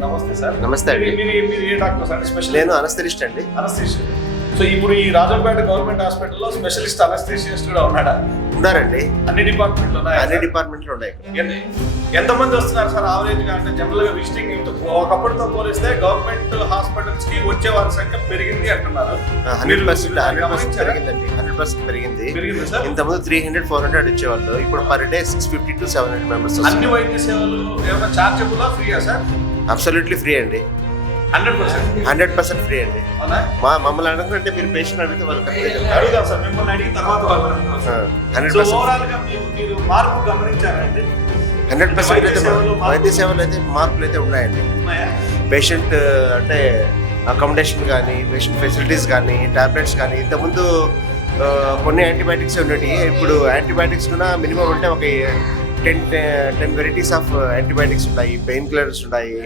నమస్తే సార్. నమస్తే అండి. మీరు ఏ డాక్టర్ సార్? స్పెషల్ నేను అనస్థిస్ట్ అండి. అనస్థీషియా. సో ఇప్పుడు ఈ రాజంపేట గవర్నమెంట్ హాస్పిటల్లో స్పెషలిస్ట్ అనస్థీషియస్ట్ కూడా ఉన్నాడా? ఉన్నారండి. అన్ని డిపార్ట్మెంట్లు ఉన్నాయి. అన్ని డిపార్ట్మెంట్లు ఉన్నాయి ఇక్కడ. ఎంతమంది వస్తున్నారు సార్ ఆవరేజ్ గా? అంటే జనరల్ గా విజిటింగ్ ఒకప్పటితో పోలిస్తే గవర్నమెంట్ హాస్పిటల్స్ కి వచ్చే వారి సంఖ్య పెరిగింది అంటున్నారు. 100% పెరిగిందండి. 100% పెరిగింది. ఇంతకుముందు 300-400 వచ్చేవాళ్ళు. ఇప్పుడు పర్ డే 650 to 700 మెంబర్స్. అన్ని వైద్య సేవలు ఏమైనా చార్జబుల్ ఫ్రీయా సార్? అబ్సల్యూట్లీ ఫ్రీ అండి. 100% ఫ్రీ అండి. మమ్మల్ని అడగంటే మీరు పేషెంట్ అడిగితే వాళ్ళకి అడుగుదాం సార్. మిమ్మల్ని అడిగిన తర్వాత వాళ్ళు 100% వైద్య సేవలు అయితే మార్పులు అయితే ఉన్నాయండి. పేషెంట్ అంటే అకామిడేషన్ కానీ, పేషెంట్ ఫెసిలిటీస్ కానీ, టాబ్లెట్స్ కానీ, ఇంతకుముందు కొన్ని యాంటీబయాటిక్స్ ఉండేవి. ఇప్పుడు యాంటీబయాటిక్స్ కూడా మినిమం అంటే ఒక 10 వెరైటీస్ ఆఫ్ యాంటీబయాటిక్స్ ఉన్నాయి, పెయిన్ కిల్లర్స్ ఉన్నాయి,